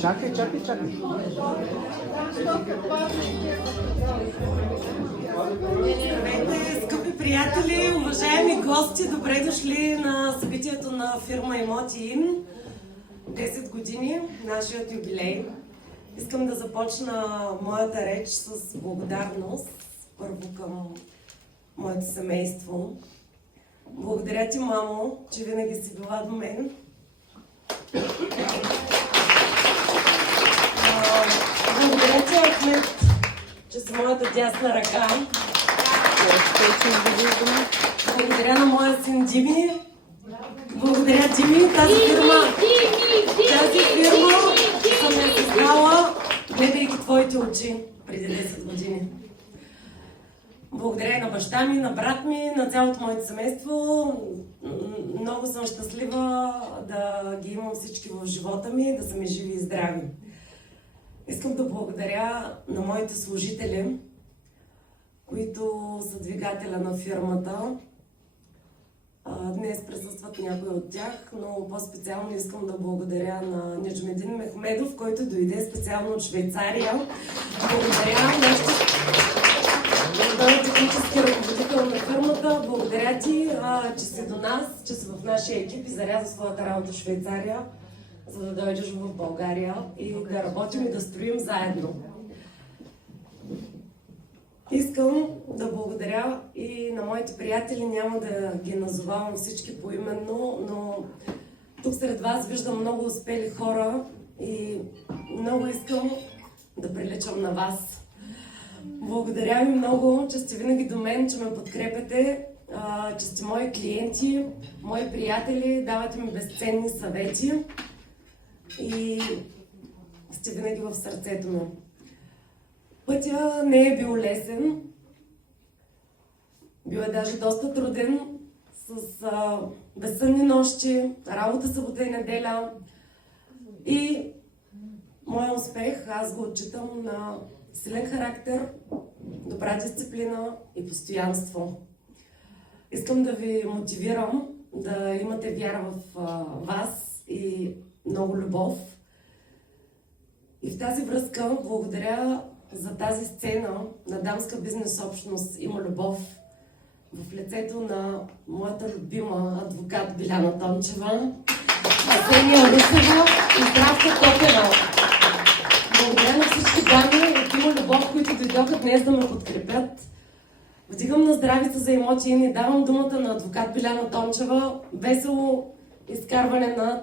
Чакай. Здравейте, скъпи приятели, уважаеми гости, добре дошли на събитието на фирма Имоти Ин. 10 години, нашият юбилей. Искам да започна моята реч с благодарност, първо към моето семейство. Благодаря ти, мамо, че винаги си била до мен. Благодаря ти, Ахмед, че си моята дясна ръка. Благодаря на моя син Дими. Благодаря, Дими. Тази фирма съм я създала, гледайки твоите очи преди 10 години. Благодаря и на баща ми, на брат ми, на цялото моето семейство. Много съм щастлива да ги имам всички в живота ми, да са ми живи и здрави. Искам да благодаря на моите служители, които са двигателя на фирмата. Днес присъстват някои от тях, но по-специално искам да благодаря на Неджмедин Мехмедов, който дойде специално от Швейцария. Благодаря. Той е технически ръководител на фирмата. Благодаря ти, че си до нас, че си в нашия екип и заряза своята работа в Швейцария, за да дойдеш в България и да работим и да строим заедно. Искам да благодаря и на моите приятели, няма да ги назовавам всички поименно, но тук сред вас виждам много успели хора и много искам да приличам на вас. Благодаря ви много, че сте винаги до мен, че ме подкрепяте, че сте мои клиенти, мои приятели, давате ми безценни съвети и сте винаги в сърцето ми. Пътя не е бил лесен, бил е даже доста труден, с безсънни нощи, работа събота и неделя и моя успех аз го отчитам на силен характер, добра дисциплина и постоянство. Искам да ви мотивирам да имате вяра в вас и много любов. И в тази връзка благодаря за тази сцена на дамска бизнес общност Има любов в лицето на моята любима адвокат Биляна Тончева, Асения Русева и Здравка Топева. Благодаря на всички дами от Има любов, които дойдоха днес да ме подкрепят. Вдигам на здравица за Имоти Ин и давам думата на адвокат Биляна Тончева. Весело изкарване на